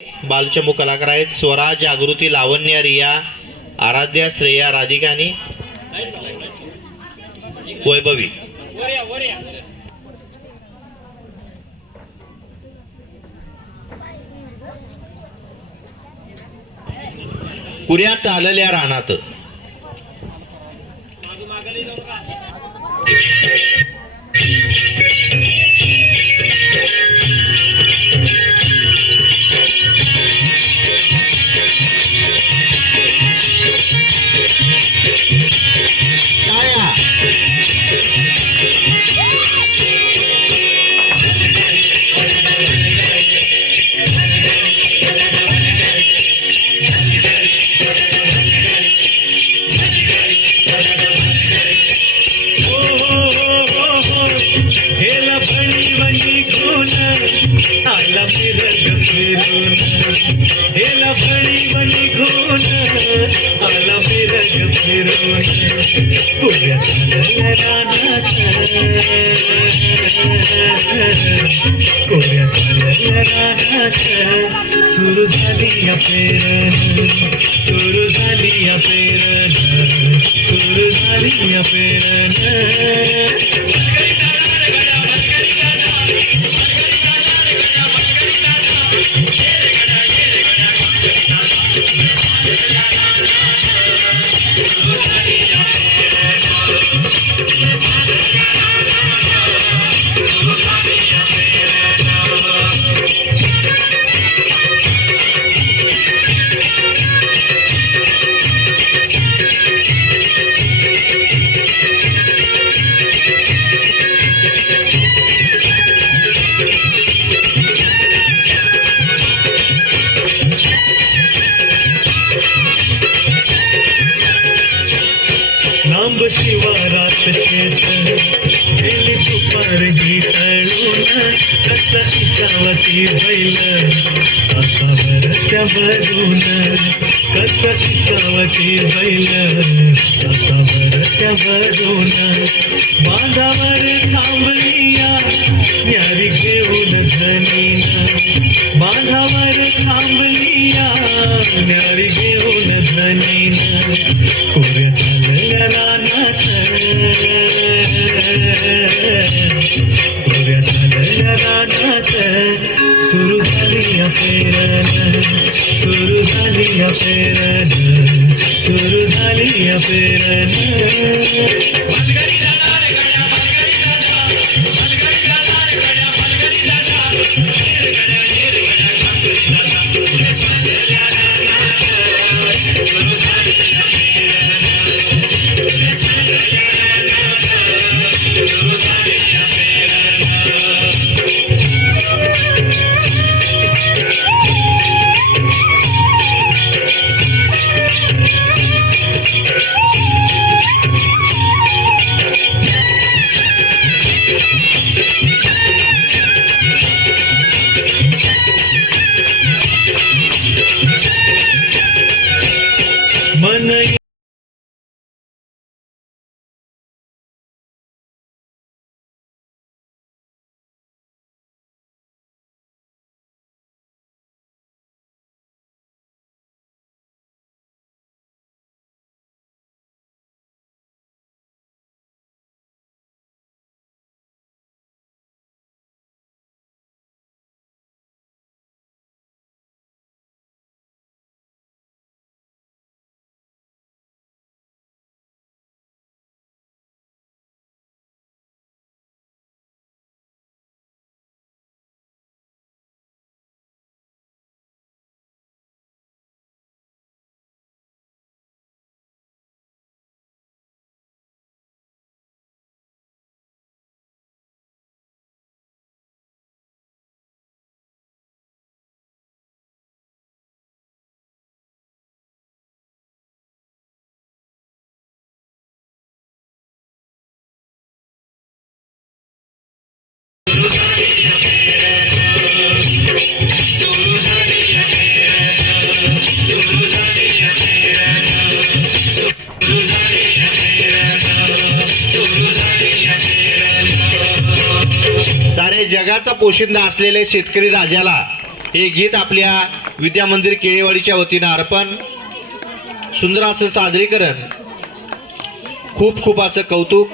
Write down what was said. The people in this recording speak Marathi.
बालचमू कलाकार आहेत. स्वरा जागृती लावण्य रिया आराध्या श्रेया राधिका आणि वैभवी. कुऱ्या चालल्या रानात? आला मिरग फिरून हेला फणी वणी कोण आला मिरग फिरून पुऱ्या झालं रानात पुऱ्या झालं रानात सुरू झाली या पेरण सुरू झाली या पेरण सुरू झाली या पेरण शिवारात शेत गेली दुपार ही टळून कसा इसावती बैल असावर त्या भरून कसा इसावती बैल असावर त्या भरून बांधावर थांबलिया सुरू झाली या पेरण सुरू झाली आणि जगाचा पोशिंदा असलेले शेतकरी राजाला हे गीत आपल्या विद्या मंदिर केळेवाडीच्या वतीनं अर्पण. सुंदर असं सादरीकरण. खूप खूप असं कौतुक.